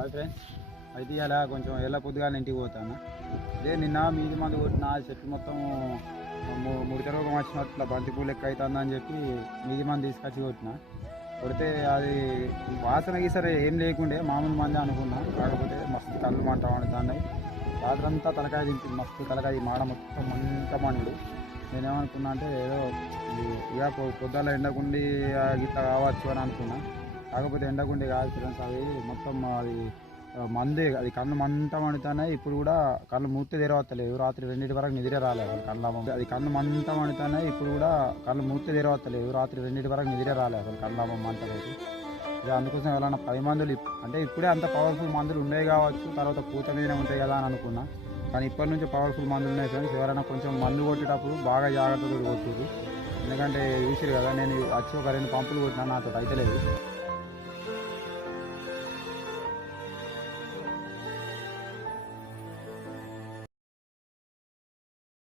Hi friends అయితే ఇలా కొంచెం ఎలా పొద్దుగాల ఇంటికి పోతాను. అదే నిన్న మీది మంది కొట్టిన చెట్టు మొత్తం ము- ముడత రోగం వచ్చినట్టు ఇట్లా లెక్క అవుతుందని చెప్పి మీది మంది తీసుకొచ్చి కొట్టిన. కొడితే అది వాసన గీసరే ఏం లేకుండే మామూలు మంది అనుకున్నా. కాకపోతే మస్తు కళ్ళు మంట వండుతున్నాయి రాత్రంతా తలకాయ తింటుంది మస్తు తలకాయ మాడ మొత్తం మంట మండు నేనేమనుకున్నా అంటే ఏదో ఇక పొద్దుల ఎండకుండి ఇట్లా కావచ్చు అని అనుకున్నా. కాకపోతే ఎండకుండే కాదు ఫ్రెండ్స్ అవి మొత్తం అది మందే అది కళ్ళు మంట మండుతున్నాయి ఇప్పుడు కూడా కళ్ళు మూర్తి తెరవత్తలేవు రాత్రి రెండింటి వరకు నిద్ర రాలేదు అసలు కళ్ళ అది కళ్ళు మంట మండుతున్నాయి ఇప్పుడు కూడా కళ్ళు మూర్తి తెరవత్తలేవు రాత్రి రెండింటి వరకు నిద్ర రాలేదు అసలు కళ్ళ మంటలేదు ఇక అందుకోసం ఎవరైనా పది మందులు అంటే ఇప్పుడే అంత పవర్ఫుల్ మందులు ఉండే కావచ్చు తర్వాత పూత మీదనే ఉంటాయి కదా అని అనుకున్నా. కానీ ఇప్పటి నుంచి పవర్ఫుల్ మందులు ఉన్నాయి ఫ్రెండ్స్. ఎవరైనా కొంచెం మందు కొట్టేటప్పుడు బాగా జాగ్రత్తగా కొట్టుర్రు. ఎందుకంటే చూసిరు కదా నేను వచ్చి ఒక రెండు పంపులు కొట్టినా నాతో అయితే లేదు